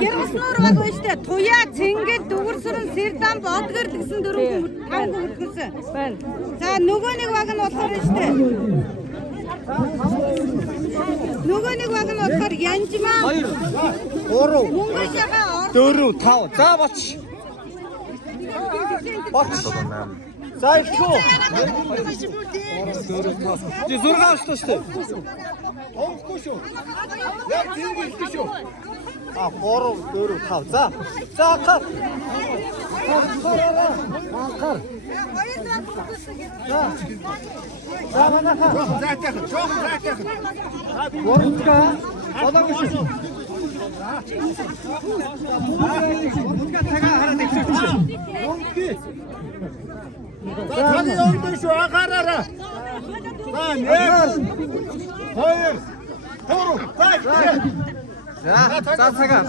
Гэрснөр баг өштэй туяа цэнгэл дүгэрсэрэн сэрдан бодгэр гэсэн дөрөв хамг хүртгсэн. Байна. За нөгөө нэг баг нь болохоор өштэй. Нөгөө нэг баг нь болохоор Янжмаа 2 Мөнгөшага 4 5 за боч. За ихүү. Чи зураг авчлаа шүү дээ. Тоохгүй шүү. Яг тийм хэлдэг шүү. 3 4 5 за. За хар. Хар. За манайха. Жохон зайтах. Гуравчка. Одоогүй шүү. Мөнгө цагаа хараад ирчих. Мөнгө. За явдаг шүү анхаараарай. За 1 2 3 за цагаа.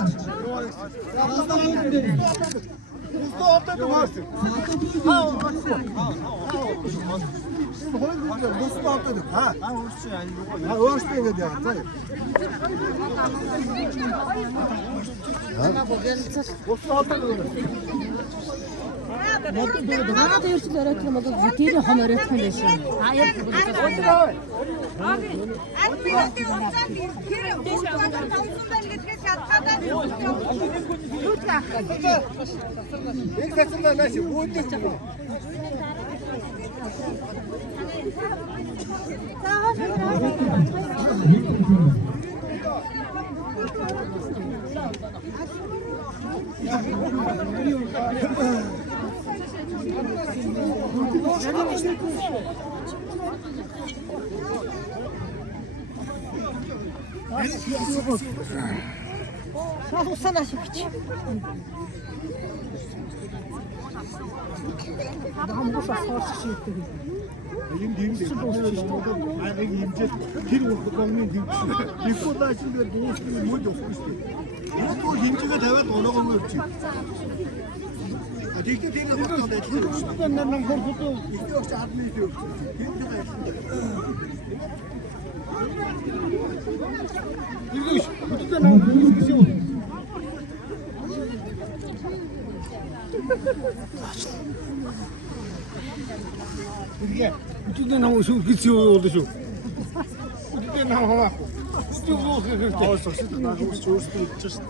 Надад ерөөсөө яриад юм бол тэр хом яриад юм биш үү? Аяа. Усана шигч. Хамгүйс асууж шийддэг. Ийм дэмжиж ариг хэмжээ тэр урдгомны дэмжиж рекордашнээр дуусгах юм уу явахгүй шүү дээ. Энэ бол хэмжээгээ тавиад оноогоо өрчих. Тэгтээ тэр хурдтай ажиллаж шүү дээ. Нам хурдтай ихтэй адны илүү. Иргэж бүтэн нам хийх юм. Иргэ бүтэн нам шүү хийх юм бол шүү. Бүтэн нам хаваа. Стүүгөө хэрэгтэй. Аасаа шүү дээ. Өөрсдөө хийж шүү.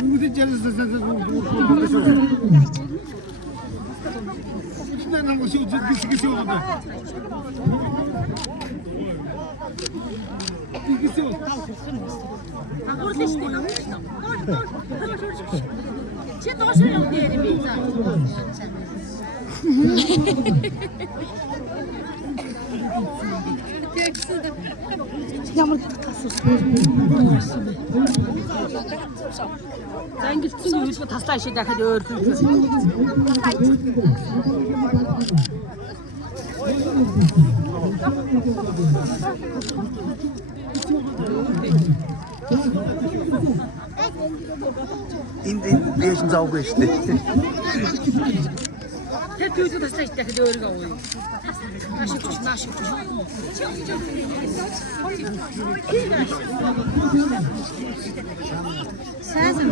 Бүгд järjestään Mitä nämä siutit kisiutuvat? Kisiut. Чи доошоо явах юм би за. Ямар тасалсан. За ингэлцсэн үйлдэл таслаа шиг дахиад өөр Энд дээш нь заугүй шүү дээ. тэр үйлдэл таслаа шиг дахиад өөргөө ууя. Нашиг. Сайхан.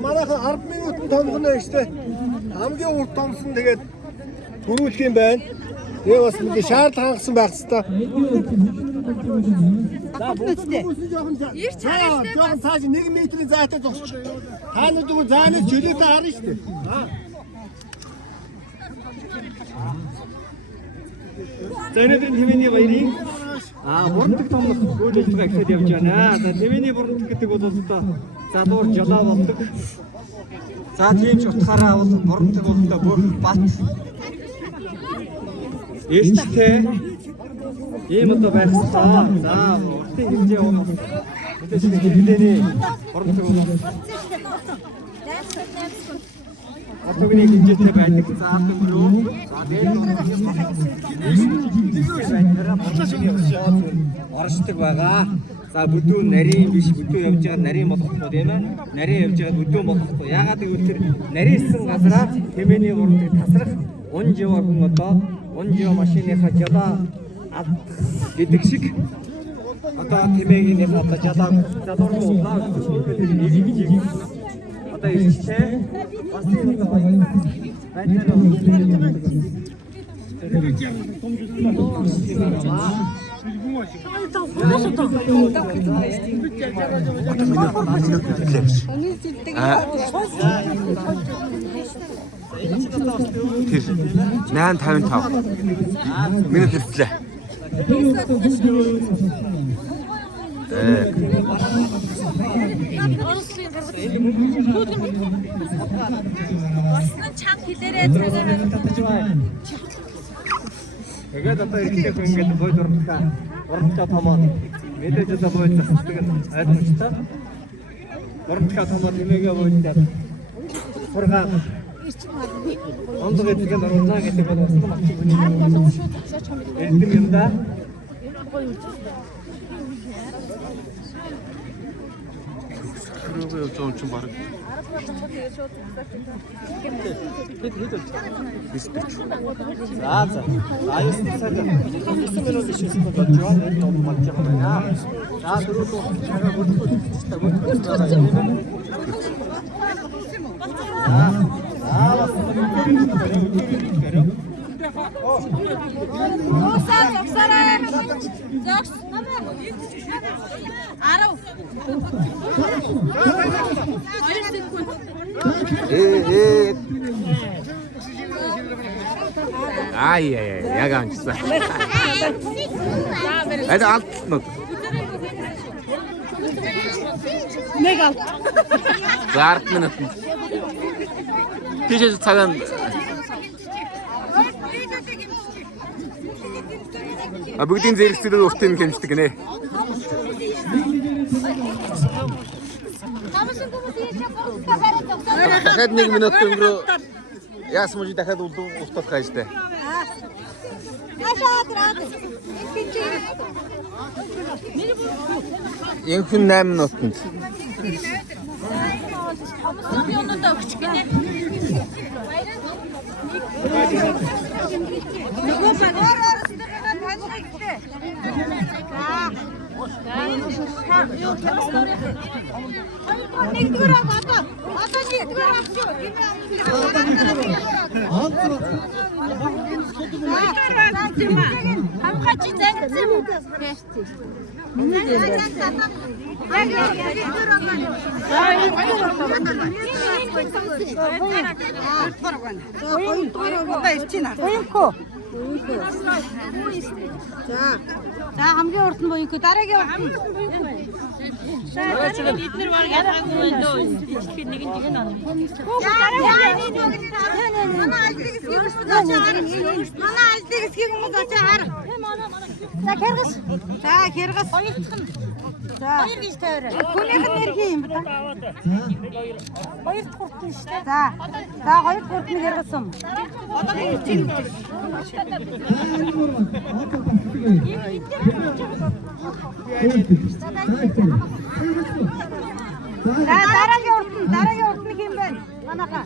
Манайхан 10 минутын томхон байна штэ. Хамгийн урт томсон тэгээд төрүүлэх юм байна. Тэгээ бас нэг шаард хангасан байх хэвээр. За бүгдээ. Жохон цааш 1 метрийн зайтай зогсож. Та нүдгүй заанаас чөлөөтэй харна штэ. За өнөөдрийн тэмээний баярын бурандаг томлох үйл ажиллагаа эхлээд явж байна. За тэмээний бурандаг гэдэг бол одоо залуур жолоо болдог. За тийм ч утгаараа бол бурандаг болдог бүх бат. Эсттэй ийм одоо байх хэрэгтэй. За уртын хэмжээ уул. Мэдээж хэлээний бурандаг бол Атогны хэмжээтэй байдаг. За атогруу. За тэгээд оршдог байгаа. За бүдүүн нарийн биш бүдүүн явж байгаа нарийн болохгүй тийм ээ. Нарийн явж байгаа бүдүүн болохгүй. Яагаад гэвэл тэр нарийнсан газараа тэмээний урдыг тасрах унжив хүн одоо унжив машиныхаа жолоо гэдэг шиг одоо тэмээгийнх одоо жолоор уулаа одоо ихтэй бас нэг минут хэллээ. Орсын чанга хэлээрээ цагаар татаж бай. Тэгээд одоо ихтэй хүн ингээд бой урамтаа томоод мэдээж одоо бой засдаг нь ойлгомжтой. Урамтаа томоод нэмээгээ бойдод сургаа ондоо гэдэг нь оруулаа гэдэг бол бас маш их үний элдэн юм да. 그러고요 좀 바로 자자 아이스 사자 무슨 메뉴 드실 것 같죠? 너무 맛있잖아요. 자 그리고 제가 못고 진짜 못고 야간 진짜. 애들 안 먹. 내가 10 минут. тийшээ цагаан бүгдийн зэрэгцлүүд уртын хэмждэг гинэ. дахиад 1 минут өнгөрөө яасан мөч дахиад устгах хайжтэй. Энэ хүн 8 минутанд. За хамгийн урд нь буюу дараагийн урд нь. эдгээр баг яхаагүй байна дөө. Тэгэхээр нэг нь ана. Манай альдыг эсхийг хүмүүс очоо хар. За хэргас. За хэргас. За. Хүнийх нь нэр хин юм ба? Хоёр дахь хүртэн шүү дээ. За. За хоёр дахь хүртнийг яргасан. Одоо чинь. За дараагийн уртны хин байна. Манайхаа.